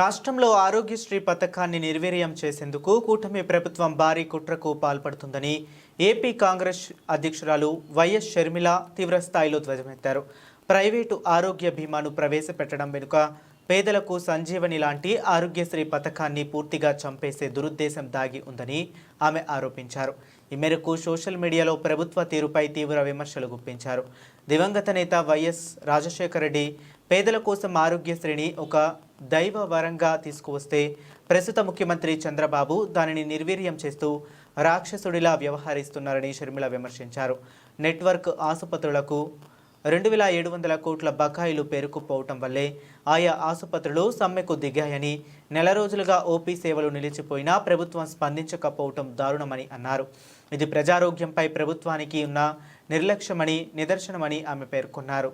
రాష్ట్రంలో ఆరోగ్యశ్రీ పథకాన్ని నిర్వీర్యం చేసేందుకు కూటమి ప్రభుత్వం భారీ కుట్రకు పాల్పడుతుందని ఏపీ కాంగ్రెస్ అధ్యక్షురాలు వైఎస్ షర్మిల తీవ్రస్థాయిలో ధ్వజమెత్తారు. ప్రైవేటు ఆరోగ్య బీమాను ప్రవేశపెట్టడం వెనుక పేదలకు సంజీవని లాంటి ఆరోగ్యశ్రీ పథకాన్ని పూర్తిగా చంపేసే దురుద్దేశం దాగి ఉందని ఆమె ఆరోపించారు. ఈ మేరకు సోషల్ మీడియాలో ప్రభుత్వ తీరుపై తీవ్ర విమర్శలు గుప్పించారు. దివంగత నేత వైఎస్ రాజశేఖర రెడ్డి పేదల కోసం ఆరోగ్యశ్రీని ఒక దైవ వరంగా తీసుకువస్తే ప్రస్తుత ముఖ్యమంత్రి చంద్రబాబు దానిని నిర్వీర్యం చేస్తూ రాక్షసుడిలా వ్యవహరిస్తున్నారని షర్మిల విమర్శించారు. నెట్వర్క్ ఆసుపత్రులకు 2,700 కోట్ల బకాయిలు పేరుకుపోవటం వల్లే ఆయా ఆసుపత్రులు సమ్మెకు దిగాయని, నెల రోజులుగా ఓపీ సేవలు నిలిచిపోయినా ప్రభుత్వం స్పందించకపోవటం దారుణమని అన్నారు. ఇది ప్రజారోగ్యంపై ప్రభుత్వానికి ఉన్న నిర్లక్ష్యమని నిదర్శనమని ఆమె పేర్కొన్నారు.